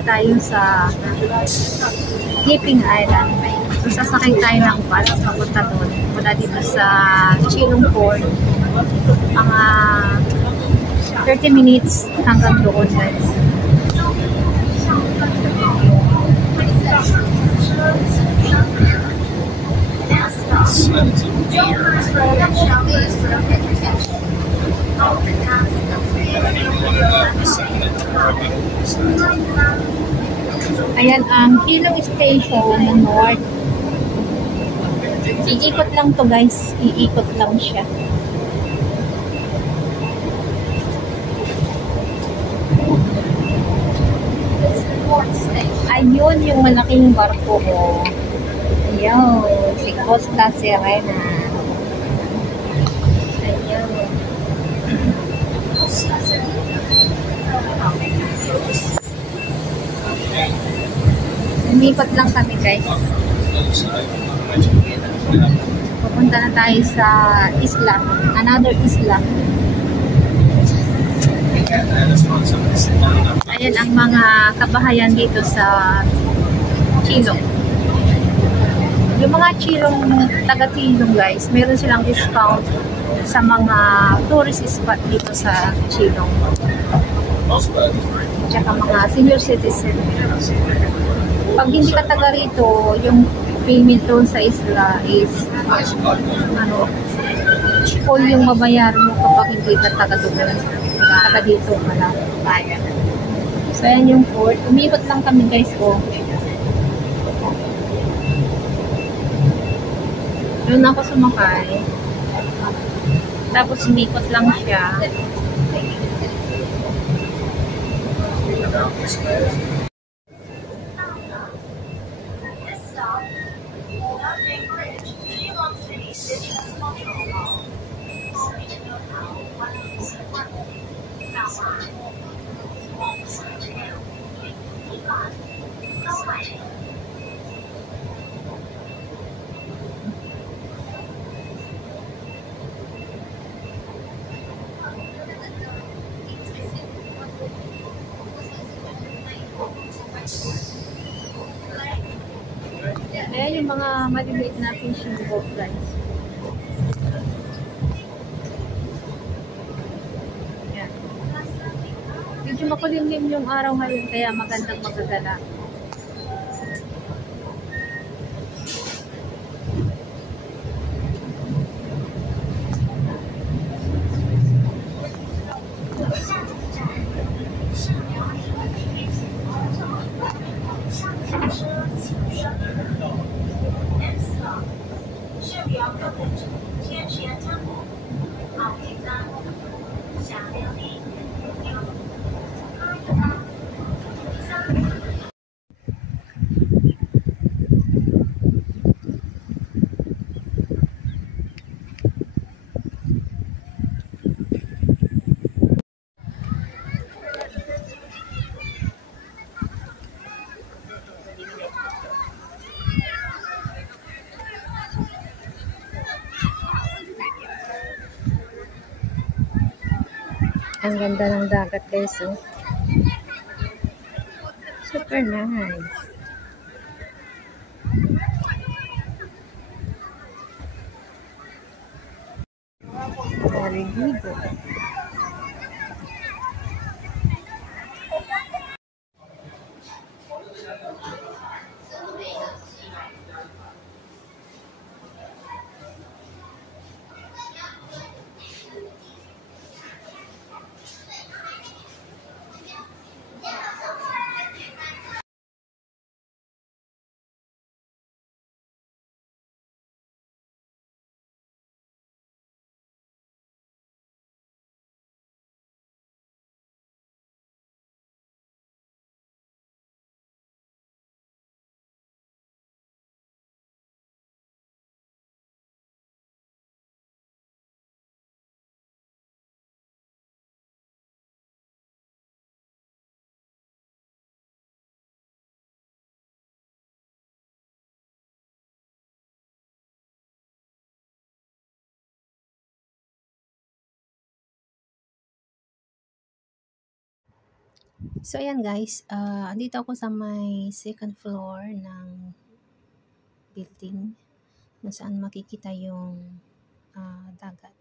na tayo sa Gaping Island. So, sasakay tayo ng bus papunta doon. Mula dito sa Chilong Port. Mga 30 minutes hanggang doon, guys. Ayan ang Chilong Station ng North. Iikot lang to, guys. Iikot lang siya. Ayun yung malaking barko ko. Ayun, si Costa Serena. Ayun. Umikot lang kami, guys. Pupunta na tayo sa isla. Another isla. Ayan ang mga kabahayan dito sa Chilong. Yung mga taga-Chilong, guys, meron silang discount sa mga tourist spot dito sa Chilong. Tsaka mga senior citizen. Pag hindi ka taga rito, yung payment doon sa isla is full yung babayaran mo kapag hindi ka taga doon. Taga dito pala. So, ayan yung port. Umikot lang kami, guys, ko. Doon ako sumakay. Tapos umikot lang siya. Ayan yung mga maliliit na fishing boat, guys. Ayan. Medyo makulimlim yung araw ngayon, kaya magandang magagala. Ang ganda ng dagat, guys. Oh. Super nice. Very So, ayan guys, andito ako sa may second floor ng building kung saan makikita yung dagat.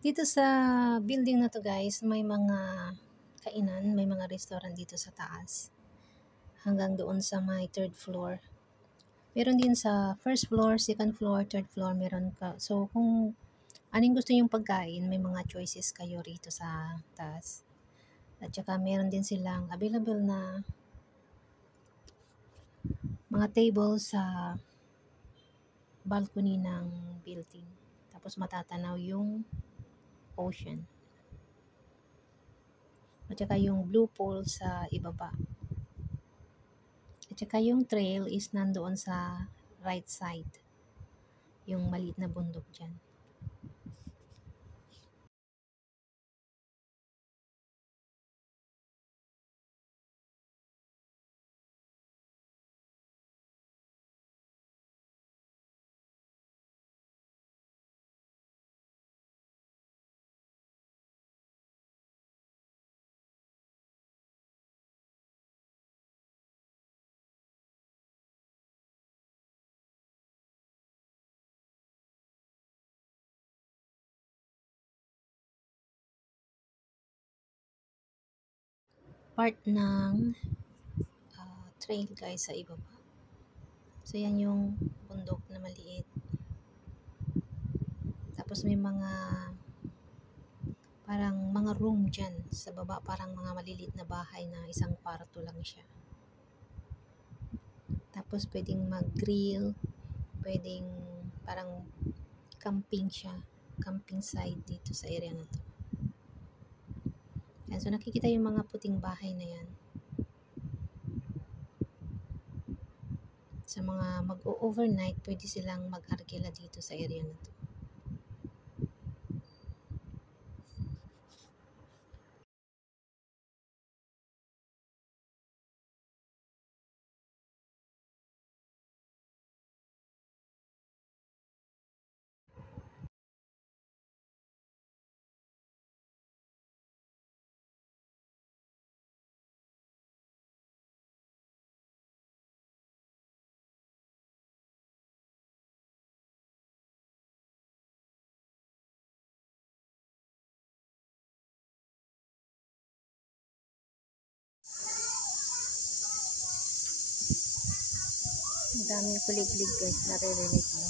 Dito sa building na to guys, may mga kainan, may mga restaurant dito sa taas. Hanggang doon sa may third floor. Meron din sa first floor, second floor, third floor, meron ka. So, kung anong gusto yung pagkain, may mga choices kayo rito sa taas. At saka meron din silang available na mga table sa balcony ng building. Tapos matatanaw yung ocean. At saka yung blue pool sa ibaba. At saka yung trail is nandoon sa right side. Yung maliit na bundok dyan. Part ng trail guys sa ibaba. So yan yung bundok na maliit. Tapos may mga parang mga room dyan sa baba, parang mga maliliit na bahay na isang kwarto lang siya. Tapos pwedeng mag-grill, pwedeng parang camping siya, camping site dito sa area na to. Yan, so nakikita yung mga puting bahay na yan. Sa mga mag-overnight, pwede silang mag-arkila dito sa area na to. Ang daming kuliglig guys, naririnig mo.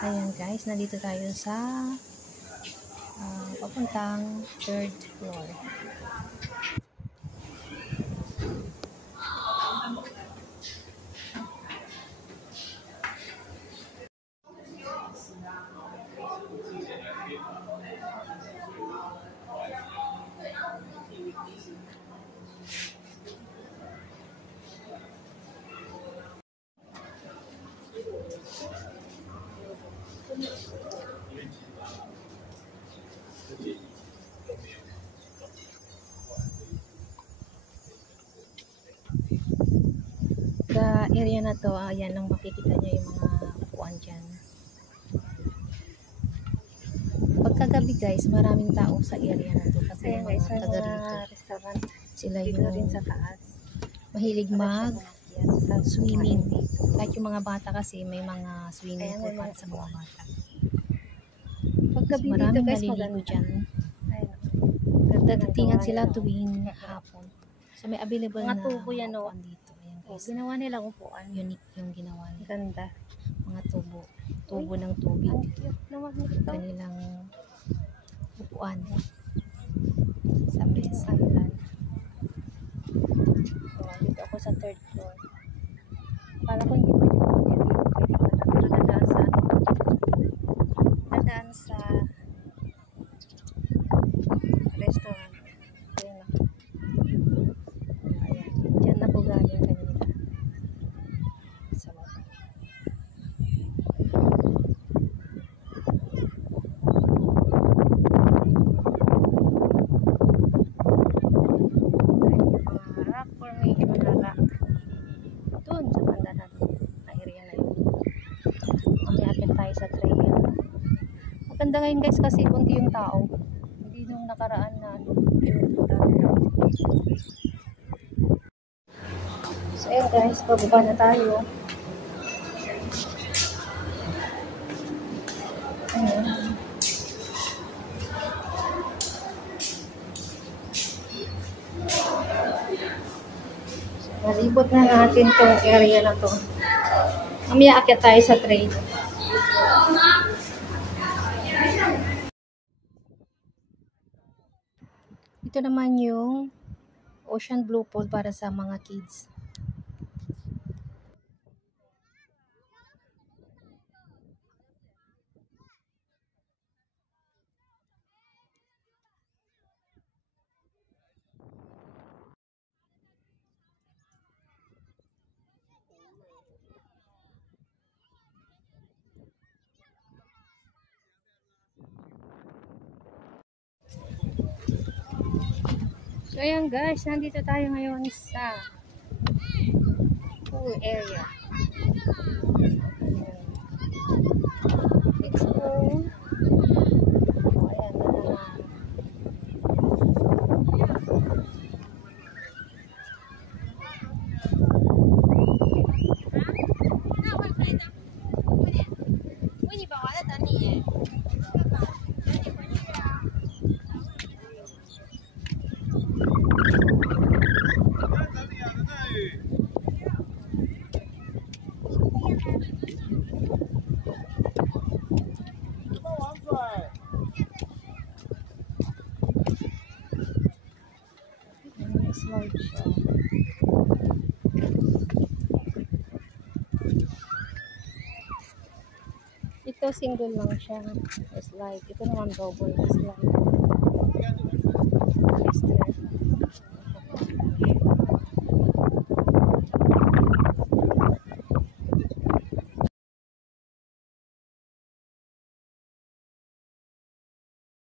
Ayan guys, nandito tayo sa papuntang third floor. Sa area na to, ayan lang makikita nyo yung mga upuan dyan. Pagkagabi guys, maraming tao sa area na to kasi Ayan guys, may mga restaurant sila dito yung rin sa taas. mahilig mag-swimming. Kahit yung mga bata kasi may mga swimming pool para sa mga bata. Paggabi So, dito maraming guys, naliligo maganda. dyan. Ayun. Dadatingan sila tuwing hapon. So may available Mga na tubo yan, oh. upuan dito. Ayan Oh, guys. ginawa nilang upuan. Unique yung ginawa nila. Ganda. Mga tubo. Tubo ng tubig. Ang cute naman nito. Kanilang upuan sa mesa. Oh, dito ako sa third floor. Akala ko hindi pwede dadaan sa dadaan sa Maganda ngayon guys kasi kunti yung tao. Hindi nung nakaraan na ano. So ayan guys, pababa na tayo. Ayan. Nalibot na natin tong area na to. Mamaya akyat tayo sa train. Ito naman yung Ocean Blue Pool para sa mga kids. So ayan guys, nandito tayo ngayon sa pool area. It's cool. Oh, ayan na naman. Slide siya. Ito single lang siya. Slide. Ito naman double slide. Yes,